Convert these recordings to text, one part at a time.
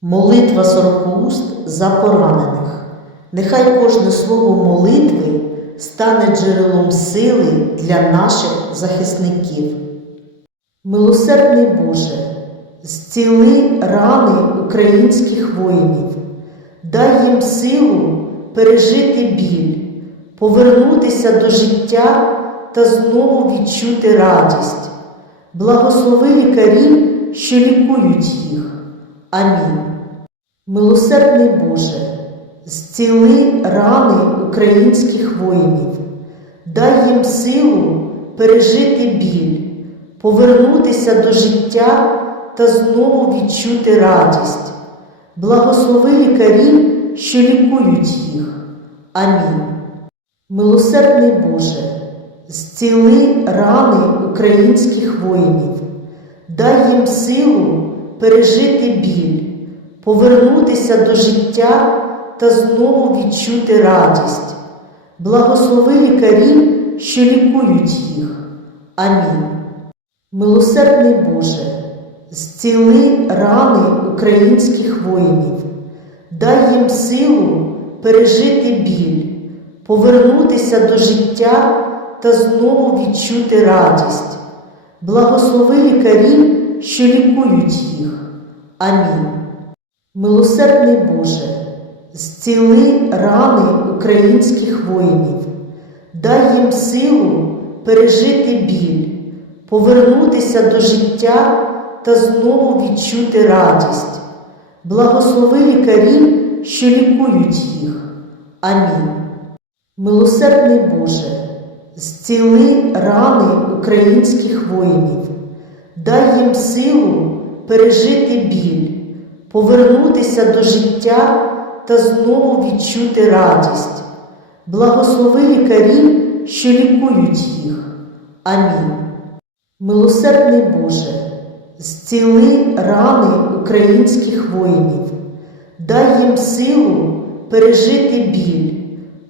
Молитва сорокауст за поранених. Нехай кожне слово молитви стане джерелом сили для наших захисників. Милосердний Боже, зціли рани українських воїнів, дай їм силу пережити біль, повернутися до життя та знову відчути радість. Благослови лікарів, що лікують їх. Амінь. Милосердний Боже, зціли рани українських воїнів, дай їм силу пережити біль, повернутися до життя та знову відчути радість. Благослови лікарів, що лікують їх. Амінь. Милосердний Боже, зціли рани українських воїнів, дай їм силу пережити біль, повернутися до життя та знову відчути радість. Благослови лікарів, що лікують їх. Амінь. Милосердний Боже, зціли рани українських воїнів, дай їм силу пережити біль, повернутися до життя та знову відчути радість. Благослови лікарів, що лікують їх. Амінь. Милосердний Боже, зціли рани українських воїнів, дай їм силу пережити біль, повернутися до життя та знову відчути радість. Благослови лікарів, що лікують їх. Амінь. Милосердний Боже, зціли рани українських воїнів, дай їм силу пережити біль, повернутися до життя та знову відчути радість. Благослови лікарів, що лікують їх. Амінь. Милосердний Боже, зціли рани українських воїнів, дай їм силу пережити біль,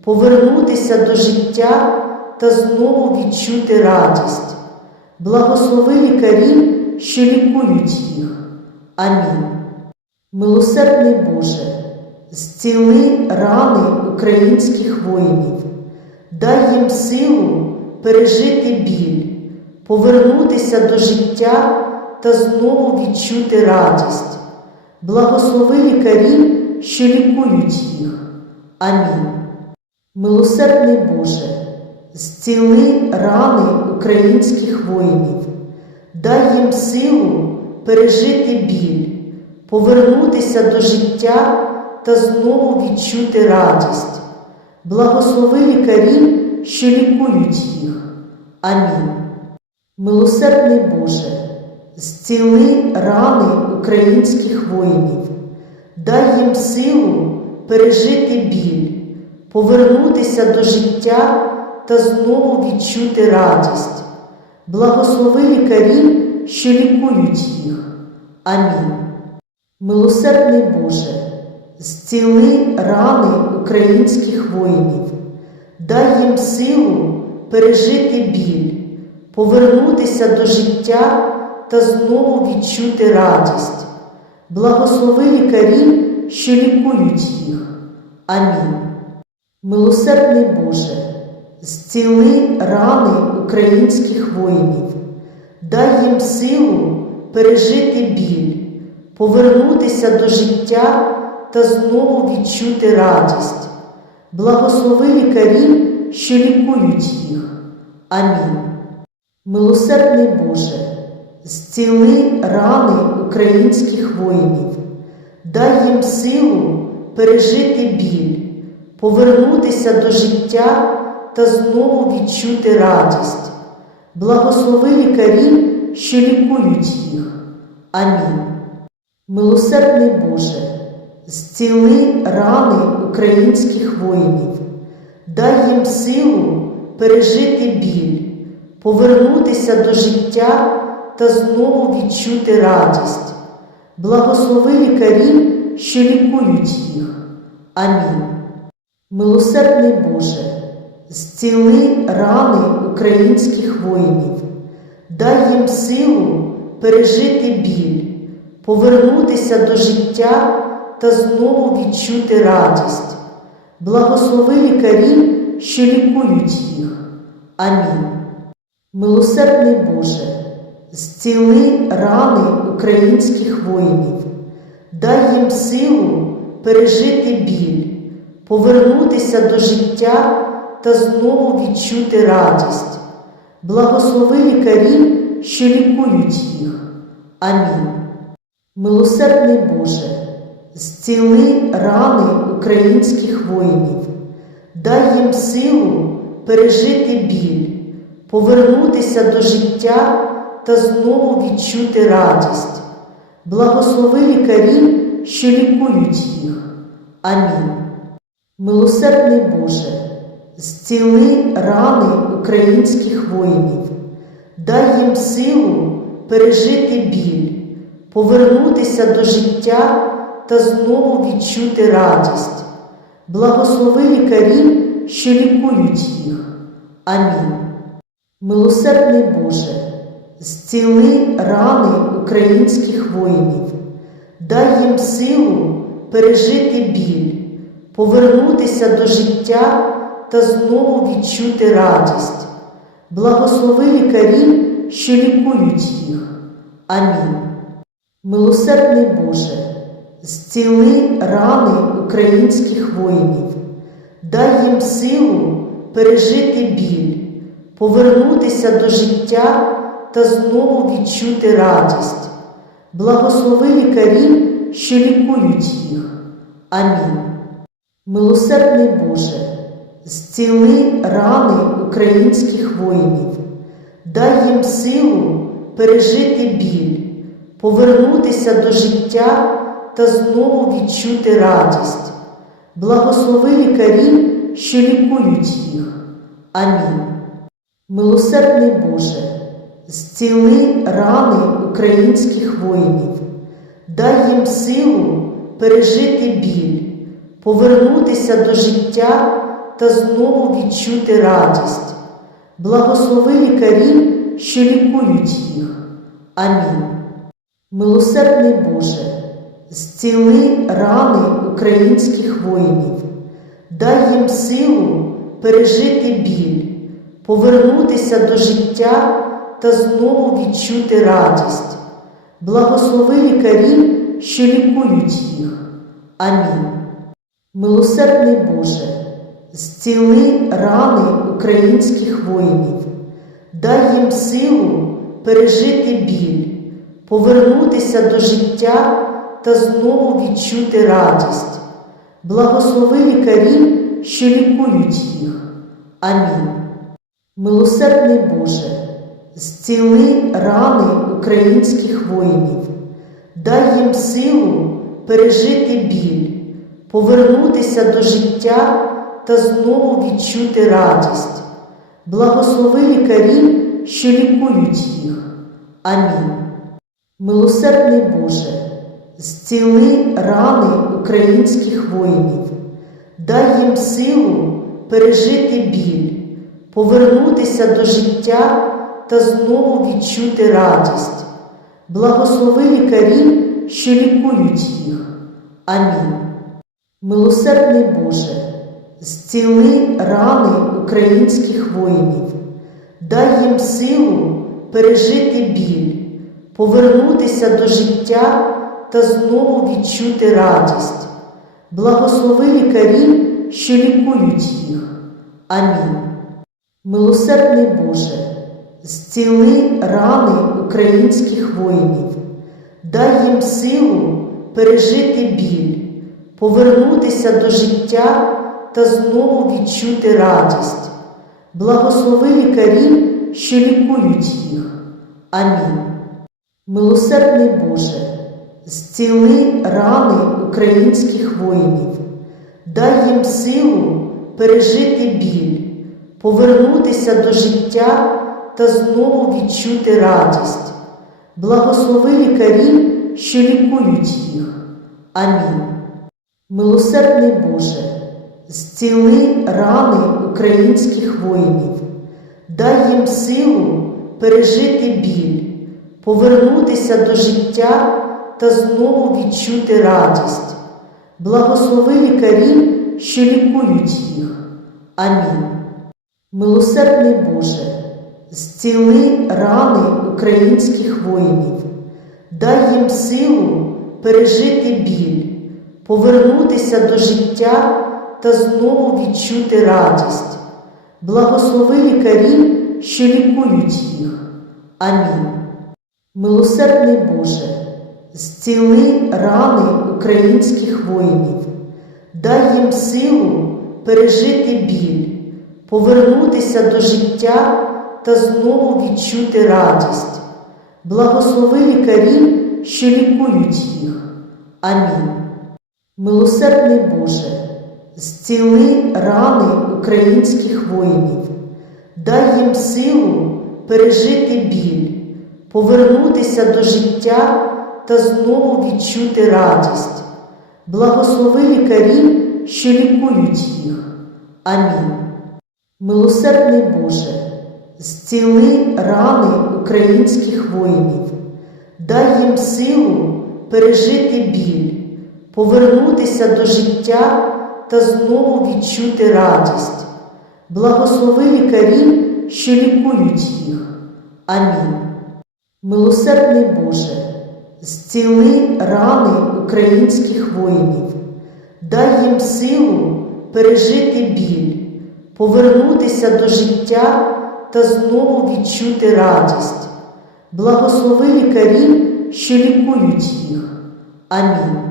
повернутися до життя та знову відчути радість. Благослови лікарів, що лікують їх. Амінь. Милосердний Боже, зціли рани українських воїнів, дай їм силу пережити біль, повернутися до життя та знову відчути радість. Благослови лікарів, що лікують їх. Амінь. Милосердний Боже, зціли рани українських воїнів, дай їм силу пережити біль, повернутися до життя та знову відчути радість. Благослови лікарів, що лікують їх. Амінь. Милосердний Боже, зціли рани українських воїнів, дай їм силу пережити біль, повернутися до життя та знову відчути радість. Благослови лікарів, що лікують їх. Амінь. Милосердний Боже, зціли рани українських воїнів, дай їм силу пережити біль, повернутися до життя та знову відчути радість. Благослови лікарів, що лікують їх. Амінь. Милосердний Боже, зціли рани українських воїнів, дай їм силу пережити біль, повернутися до життя та знову відчути радість. Благослови лікарів, що лікують їх. Амінь. Милосердний Боже, зціли рани українських воїнів, дай їм силу пережити біль, повернутися до життя та знову відчути радість. Благослови лікарів, що лікують їх. Амінь. Милосердний Боже, зціли рани українських воїнів, дай їм силу пережити біль, повернутися до життя та знову відчути радість. Благослови лікарів, що лікують їх. Амінь. Милосердний Боже, зціли рани українських воїнів, дай їм силу пережити біль, повернутися до життя та знову відчути радість. Благослови лікарів, що лікують їх. Амінь. Милосердний Боже, зціли рани українських воїнів, дай їм силу пережити біль, повернутися до життя та знову відчути радість. Благослови лікарів, що лікують їх. Амінь. Милосердний Боже, зціли рани українських воїнів, дай їм силу пережити біль, повернутися до життя та знову відчути радість. Благослови лікарів, що лікують їх. Амінь. Милосердний Боже, зціли рани українських воїнів, дай їм силу пережити біль, повернутися до життя та знову відчути радість. Благослови лікарів, що лікують їх. Амінь. Милосердний Боже, зціли рани українських воїнів, дай їм силу пережити біль, повернутися до життя та знову відчути радість. Благослови лікарів, що лікують їх. Амінь. Милосердний Боже, зціли рани українських воїнів, дай їм силу пережити біль, повернутися до життя та знову відчути радість. Благослови лікарів, що лікують їх. Амінь. Милосердний Боже, зціли рани українських воїнів, дай їм силу пережити біль, повернутися до життя та знову відчути радість. Благослови лікарів, що лікують їх. Амінь. Милосердний Боже, зціли рани українських воїнів, дай їм силу пережити біль, повернутися до життя та знову відчути радість. Благослови лікарів, що лікують їх. Амінь. Милосердний Боже, зціли рани українських воїнів, дай їм силу пережити біль, повернутися до життя та знову відчути радість. Благослови лікарів, що лікують їх. Амінь. Милосердний Боже, зціли рани українських воїнів, дай їм силу пережити біль, повернутися до життя та знову відчути радість. Благослови лікарів, що лікують їх. Амінь. Милосердний Боже, зціли рани українських воїнів, дай їм силу пережити біль, повернутися до життя та знову відчути радість. Благослови лікарів, що лікують їх. Амінь. Милосердний Боже, зціли рани українських воїнів, дай їм силу пережити біль, повернутися до життя та знову відчути радість. Благослови лікарів, що лікують їх. Амінь. Милосердний Боже, зціли рани українських воїнів, дай їм силу пережити біль, повернутися до життя та знову відчути радість. Благослови лікарів, що лікують їх. Амінь. Милосердний Боже, зціли рани українських воїнів, дай їм силу пережити біль, повернутися до життя та знову відчути радість. Благослови лікарів, що лікують їх. Амінь. Милосердний Боже, зціли рани українських воїнів, дай їм силу пережити біль, повернутися до життя та знову відчути радість. Благослови лікарів, що лікують їх. Амінь. Милосердний Боже, зціли рани українських воїнів, дай їм силу пережити біль, повернутися до життя та знову відчути радість. Благослови лікарів, що лікують їх. Амінь. Милосердний Боже, зціли рани українських воїнів, дай їм силу пережити біль, повернутися до життя та знову відчути радість. Благослови лікарів, що лікують їх. Амінь. Милосердний Боже, зціли рани українських воїнів, дай їм силу пережити біль, повернутися до життя та знову відчути радість. Благослови лікарів, що лікують їх. Амінь. Милосердний Боже, зціли рани українських воїнів, дай їм силу пережити біль, повернутися до життя та знову відчути радість. Благослови лікарів, що лікують їх. Амінь. Милосердний Боже, зціли рани українських воїнів, дай їм силу пережити біль, повернутися до життя та знову відчути радість. Благослови лікарів, що лікують їх. Амінь. Милосердний Боже, зціли рани українських воїнів, дай їм силу пережити біль, повернутися до життя та знову відчути радість. Благослови лікарів, що лікують їх. Амінь.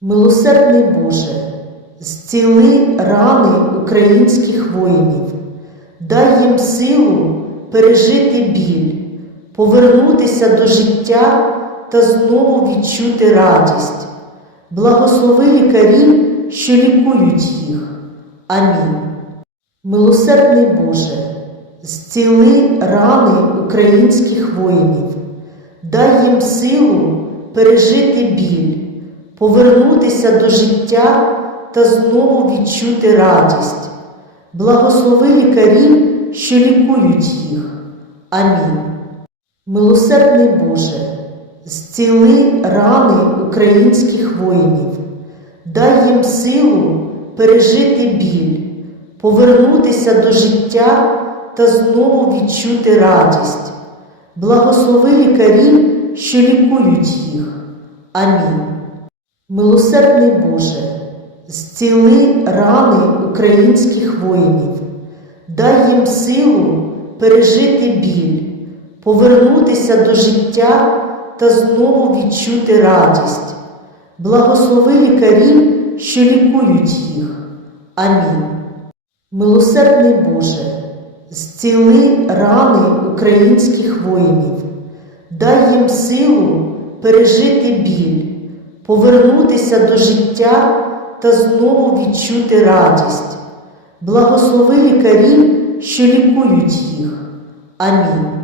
Милосердний Боже, зціли рани українських воїнів, дай їм силу пережити біль, повернутися до життя та знову відчути радість. Благослови лікарів, що лікують їх. Амінь. Милосердний Боже, зціли рани українських воїнів, дай їм силу пережити біль, повернутися до життя та знову відчути радість. Благослови лікарів, що лікують їх. Амінь. Милосердний Боже, зціли рани українських воїнів, дай їм силу пережити біль, повернутися до життя та знову відчути радість. Благослови лікарів, що лікують їх. Амінь. Милосердний Боже, зціли рани українських воїнів, дай їм силу пережити біль, повернутися до життя та знову відчути радість. Благослови лікарів, що лікують їх. Амінь. Милосердний Боже, зціли рани українських воїнів, дай їм силу пережити біль, повернутися до життя та знову відчути радість. Благослови лікарів, що лікують їх. Амінь.